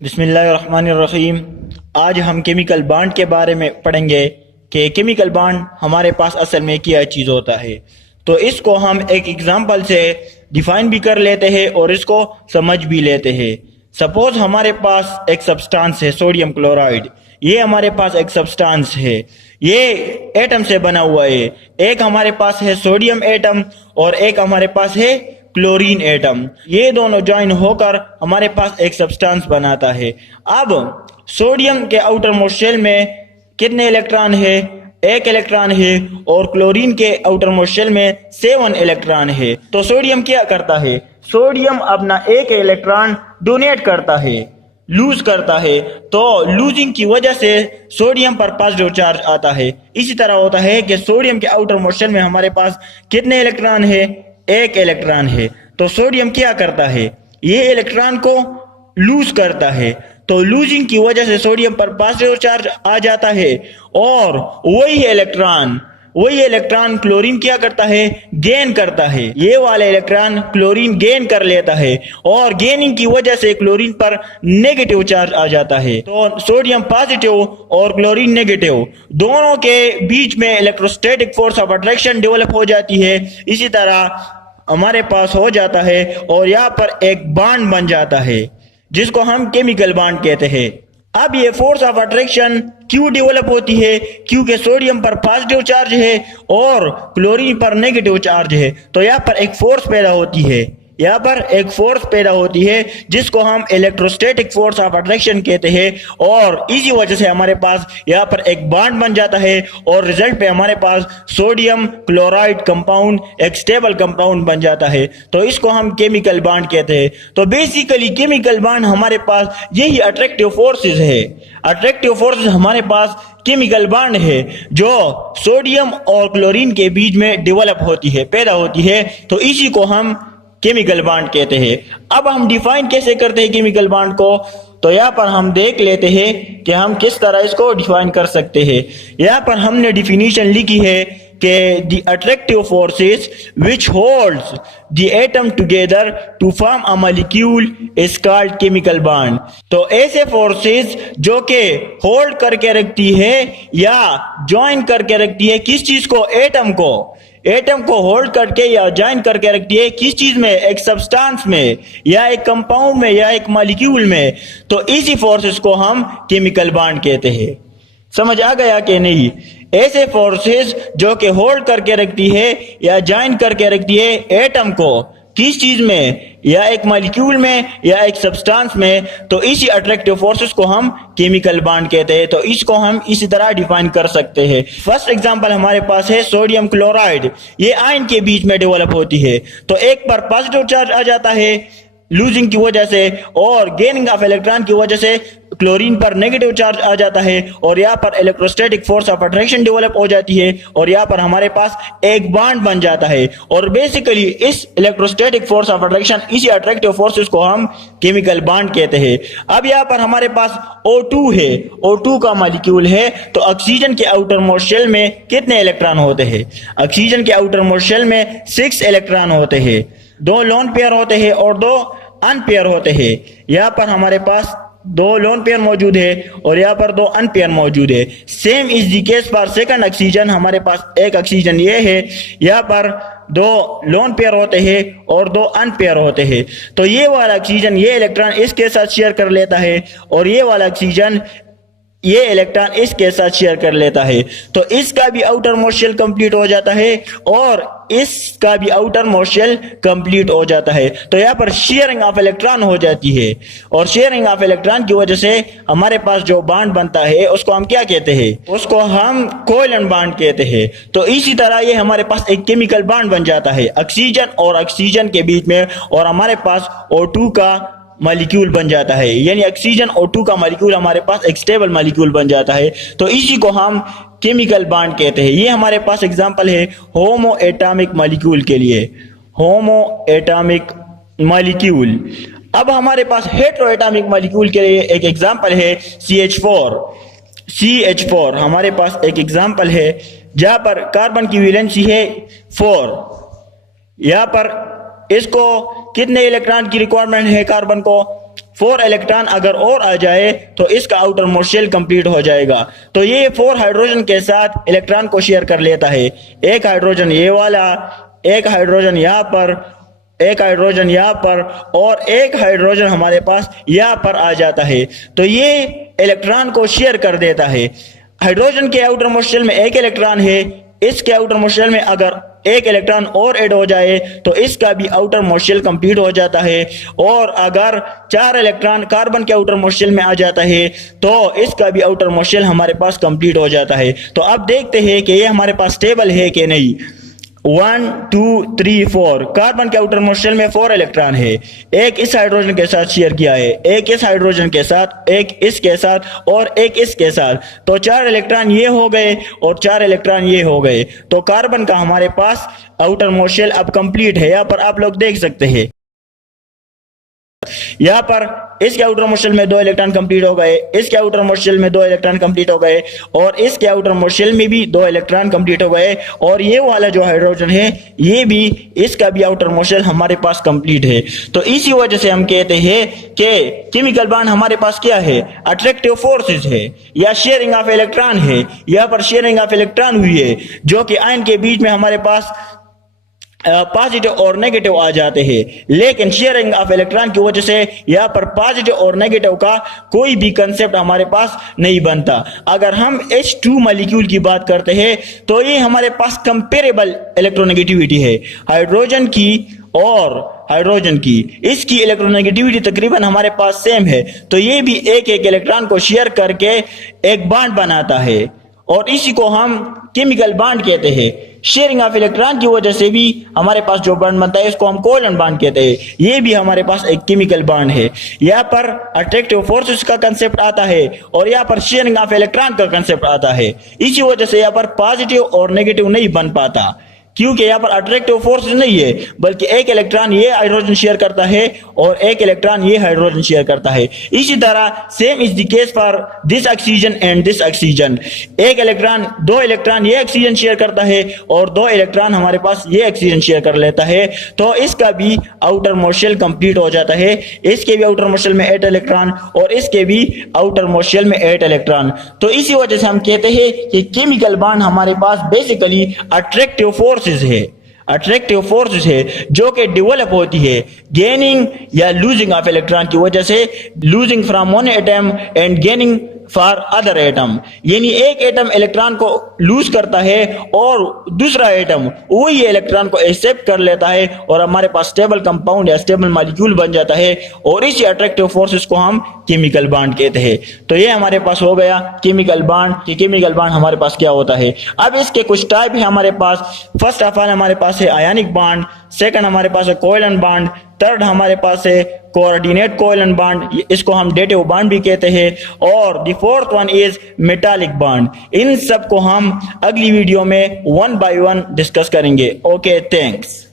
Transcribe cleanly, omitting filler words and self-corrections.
बिस्मिल्लाहिर्रहमानिर्रहीम। आज हम केमिकल बॉन्ड के बारे में पढ़ेंगे कि केमिकल बॉन्ड हमारे पास असल में क्या चीज़ होता है। तो इसको हम एक एग्जांपल से डिफाइन भी कर लेते हैं और इसको समझ भी लेते हैं। सपोज हमारे पास एक सब्सटेंस है सोडियम क्लोराइड। ये हमारे पास एक सब्सटेंस है, ये एटम से बना हुआ है। एक हमारे पास है सोडियम एटम और एक हमारे पास है क्लोरीन एटम। ये दोनों ज्वाइन होकर हमारे पास एक सब्सटेंस बनाता है। अब सोडियम के आउटर मोस्ट शेल में कितने इलेक्ट्रॉन है? एक इलेक्ट्रॉन है। और क्लोरीन के आउटर मोस्ट शेल में 7 इलेक्ट्रॉन है। तो सोडियम क्या करता है? सोडियम अपना एक इलेक्ट्रॉन डोनेट करता है, लूज करता है। तो लूजिंग की वजह से सोडियम पर पॉजिटिव चार्ज आता है। इसी तरह होता है कि सोडियम के आउटर मोस्ट शेल में हमारे पास कितने इलेक्ट्रॉन है? एक इलेक्ट्रॉन है। तो सोडियम क्या करता है? ये इलेक्ट्रॉन को लूज करता है। तो लूजिंग की वजह से सोडियम पर पॉजिटिव चार्ज आ जाता है और वही इलेक्ट्रॉन क्लोरीन क्या करता है? गेन करता है। ये वाला इलेक्ट्रॉन क्लोरीन गेन कर लेता है और गेनिंग की वजह से क्लोरीन पर नेगेटिव चार्ज आ जाता है। तो सोडियम पॉजिटिव और क्लोरीन नेगेटिव, दोनों के बीच में electrostatic force of attraction develop हो जाती है। इसी तरह हमारे पास हो जाता है और यहाँ पर एक बॉन्ड बन जाता है जिसको हम केमिकल बॉन्ड कहते हैं। अब ये फोर्स ऑफ अट्रैक्शन क्यों डेवलप होती है? क्योंकि सोडियम पर पॉजिटिव चार्ज है और क्लोरीन पर नेगेटिव चार्ज है। तो यहाँ पर एक फोर्स पैदा होती है जिसको हम इलेक्ट्रोस्टैटिक फोर्स ऑफ अट्रैक्शन कहते हैं। और इसी वजह से हमारे पास यहाँ पर एक बॉन्ड बन जाता है और रिजल्ट पे हमारे पास सोडियम क्लोराइड कंपाउंड एक स्टेबल कंपाउंड बन जाता है। तो इसको हम केमिकल बॉन्ड कहते हैं। तो बेसिकली केमिकल बॉन्ड हमारे पास यही अट्रैक्टिव फोर्सेस है। अट्रैक्टिव फोर्सेस हमारे पास केमिकल बॉन्ड है जो सोडियम और क्लोरीन के बीच में डेवलप होती है, पैदा होती है। तो इसी को हम केमिकल बॉन्ड कहते हैं। अब हम डिफाइन कैसे करते हैं केमिकल बॉन्ड को? तो यहाँ पर हम देख लेते हैं कि हम किस तरह इसको डिफाइन कर सकते हैं। यहाँ पर हमने डिफिनीशन लिखी है कि the attractive forces which holds the atom together to form a molecule is called chemical bond. तो ऐसे फोर्सेस जो कि होल्ड करके रखती है या ज्वाइन करके रखती है किस चीज को? एटम को होल्ड करके या ज्वाइन करके रखती है किस चीज में? एक सब्सटेंस में या एक कंपाउंड में या एक मॉलिक्यूल में। तो इसी फोर्सेस को हम केमिकल बॉन्ड कहते हैं। समझ आ गया कि नहीं? ऐसे फोर्सेस जो कि होल्ड करके रखती है या ज्वाइन करके रखती है एटम को किस चीज में? या एक मॉलिक्यूल में या एक सब्सटेंस में। तो इसी अट्रैक्टिव फोर्सेस को हम केमिकल बॉन्ड कहते हैं। तो इसको हम इसी तरह डिफाइन कर सकते हैं। फर्स्ट एग्जांपल हमारे पास है सोडियम क्लोराइड। ये आयन के बीच में डेवलप होती है। तो एक पर पॉजिटिव चार्ज आ जाता है लूजिंग की वजह से और गेनिंग ऑफ इलेक्ट्रॉन की वजह से क्लोरीन पर नेगेटिव चार्ज आ जाता है और यहाँ पर electrostatic force of attraction develop हो जाती है और यहाँ पर हमारे पास एक बॉन्ड बन जाता है। और बेसिकली इस इलेक्ट्रोस्टैटिक फोर्स ऑफ अट्रैक्शन, इसी अट्रैक्टिव फोर्सेस को हम केमिकल बॉन्ड कहते हैं। अब यहाँ पर हमारे पास O2 है, O2 का मॉलिक्यूल है। तो ऑक्सीजन के आउटर मोस्ट शेल में कितने इलेक्ट्रॉन होते हैं? ऑक्सीजन के आउटर मोस्ट शेल में 6 इलेक्ट्रॉन होते हैं। 2 लोन पेयर होते हैं और 2 अनपेयर होते हैं। यहाँ पर हमारे पास 2 लोन पेयर मौजूद है और यहाँ पर 2 अनपेयर मौजूद है। Same is the case for second oxygen. हमारे पास एक ऑक्सीजन ये है, यहाँ पर 2 लोन पेयर होते हैं और 2 अनपेयर होते हैं। तो ये वाला ऑक्सीजन ये इलेक्ट्रॉन इसके साथ शेयर कर लेता है और ये वाला ऑक्सीजन ये इलेक्ट्रॉन इसके साथ शेयर कर लेता है। तो इसका भी आउटर मोस्ट शेल कंप्लीट हो जाता है और इसका भी आउटर मोस्ट शेल कंप्लीट हो जाता है। तो यहाँ पर शेयरिंग ऑफ इलेक्ट्रॉन हो जाती है और शेयरिंग ऑफ इलेक्ट्रॉन की वजह से हमारे पास जो बॉन्ड बनता है उसको हम क्या कहते हैं? उसको हम कोवेलेंट बॉन्ड कहते हैं। तो इसी तरह ये हमारे पास एक केमिकल बॉन्ड बन जाता है ऑक्सीजन और ऑक्सीजन के बीच में और हमारे पास O2 का मॉलिक्यूल बन जाता है। यानी ऑक्सीजन O2 का मॉलिक्यूल हमारे पास एक स्टेबल मॉलिक्यूल बन जाता है। तो इसी को हम केमिकल बॉन्ड कहते हैं। ये हमारे पास एग्जांपल है होमो एटॉमिक मॉलिक्यूल के लिए, होमो एटॉमिक मॉलिक्यूल। अब हमारे पास हेटेरो एटॉमिक मॉलिक्यूल के लिए एक एग्जांपल है CH4 हमारे पास एक एग्जांपल है जहां पर कार्बन की वैलेंसी है 4। यहाँ पर इसको कितने इलेक्ट्रॉन की रिक्वायरमेंट है? कार्बन को 4 इलेक्ट्रॉन अगर और आ जाए तो इसका आउटर मोस्ट शेल कंप्लीट हो जाएगा। तो ये 4 हाइड्रोजन के साथ इलेक्ट्रॉन को शेयर कर लेता है। एक हाइड्रोजन ये वाला, एक हाइड्रोजन यहाँ पर, एक हाइड्रोजन यहाँ पर और एक हाइड्रोजन हमारे पास यहाँ पर आ जाता है। तो ये इलेक्ट्रॉन को शेयर कर देता है। हाइड्रोजन के आउटर मोस्ट शेल में एक इलेक्ट्रॉन है, इसके आउटर मोस्ट शेल में अगर एक इलेक्ट्रॉन और ऐड हो जाए तो इसका भी आउटर मोस्ट शेल कंप्लीट हो जाता है। और अगर 4 इलेक्ट्रॉन कार्बन के आउटर मोस्ट शेल में आ जाता है तो इसका भी आउटर मोस्ट शेल हमारे पास कंप्लीट हो जाता है। तो अब देखते हैं कि ये हमारे पास स्टेबल है कि नहीं। 1 2 3 4 कार्बन के आउटर मोस्ट शेल में 4 इलेक्ट्रॉन है। एक इस हाइड्रोजन के साथ शेयर किया है, एक इस हाइड्रोजन के साथ, एक इसके साथ और एक इसके साथ। तो 4 इलेक्ट्रॉन ये हो गए और 4 इलेक्ट्रॉन ये हो गए। तो कार्बन का हमारे पास आउटर मोस्ट शेल अब कंप्लीट है। यहाँ पर आप लोग देख सकते हैं, यहाँ पर इसके आउटर मोस्ट शेल में 2 इलेक्ट्रॉन कंप्लीट हो गए, इसके आउटर मोस्ट शेल में 2 इलेक्ट्रॉन कंप्लीट हो गए और इसके आउटर मोस्ट शेल में भी 2 इलेक्ट्रॉन कंप्लीट हो गए। और ये वाला जो हाइड्रोजन है ये भी, इसका भी आउटर मोस्ट शेल हमारे पास कंप्लीट है। तो इसी वजह से हम कहते हैं कि केमिकल बॉन्ड हमारे पास क्या है, अट्रैक्टिव फोर्सेस है या शेयरिंग ऑफ इलेक्ट्रॉन है। यहाँ पर शेयरिंग ऑफ इलेक्ट्रॉन हुई है जो कि आयन के बीच में हमारे पास पॉजिटिव और नेगेटिव आ जाते हैं, लेकिन शेयरिंग ऑफ इलेक्ट्रॉन की वजह से यहाँ पर पॉजिटिव और नेगेटिव का कोई भी कंसेप्ट हमारे पास नहीं बनता। अगर हम H2 मॉलिक्यूल की बात करते हैं तो ये हमारे पास कंपेरेबल इलेक्ट्रोनेगेटिविटी है हाइड्रोजन की और हाइड्रोजन की। इसकी इलेक्ट्रोनेगेटिविटी तकरीबन हमारे पास सेम है। तो ये भी एक एक इलेक्ट्रॉन को शेयर करके एक बॉन्ड बनाता है और इसी को हम केमिकल बॉन्ड कहते हैं। शेयरिंग ऑफ इलेक्ट्रॉन की वजह से भी हमारे पास जो बॉन्ड बनता है इसको हम कोवेलेंट बॉन्ड कहते हैं। ये भी हमारे पास एक केमिकल बॉन्ड है। यहाँ पर अट्रैक्टिव फोर्सेस का कंसेप्ट आता है और यहाँ पर शेयरिंग ऑफ इलेक्ट्रॉन का कंसेप्ट आता है। इसी वजह से यहाँ पर पॉजिटिव और नेगेटिव नहीं बन पाता, क्योंकि यहाँ पर अट्रैक्टिव फोर्स नहीं है, बल्कि एक इलेक्ट्रॉन ये हाइड्रोजन शेयर करता है और एक इलेक्ट्रॉन ये हाइड्रोजन शेयर करता है। इसी तरह same is the case for this oxygen and this oxygen. एक इलेक्ट्रॉन, 2 इलेक्ट्रॉन ये ऑक्सीजन शेयर करता है और 2 इलेक्ट्रॉन हमारे पास ये ऑक्सीजन शेयर कर लेता है। तो इसका भी आउटर मोस्ट शेल कंप्लीट हो जाता है। इसके भी आउटर मोस्ट शेल में 8 इलेक्ट्रॉन और इसके भी आउटर मोस्ट शेल में 8 इलेक्ट्रॉन। तो इसी वजह से हम कहते हैं कि केमिकल बॉन्ड हमारे पास बेसिकली अट्रैक्टिव फोर्सेस है, अट्रैक्टिव फोर्सेस है जो कि डेवलप होती है गेनिंग या लूजिंग ऑफ इलेक्ट्रॉन की वजह से, losing from one atom and gaining for other atom. यानी एक एटम इलेक्ट्रॉन को लूज करता है और दूसरा एटम वही इलेक्ट्रॉन को एक्सेप्ट कर लेता है और हमारे पास स्टेबल कंपाउंड या स्टेबल मॉलिक्यूल बन जाता है और इसी अट्रैक्टिव फोर्सेस को हम केमिकल बॉन्ड कहते हैं। तो ये हमारे पास हो गया केमिकल बॉन्ड कि केमिकल बॉन्ड हमारे पास क्या होता है। अब इसके कुछ टाइप है हमारे पास। फर्स्ट ऑफ ऑल हमारे पास है आयनिक बॉन्ड, सेकंड हमारे पास है कोवेलेंट बॉन्ड, थर्ड हमारे पास है कोऑर्डिनेट कोवेलेंट बॉन्ड, इसको हम डेटिव बॉन्ड भी कहते हैं, और the fourth one is metallic bond. इन सब को हम अगली वीडियो में 1 by 1 डिस्कस करेंगे। Okay, thanks.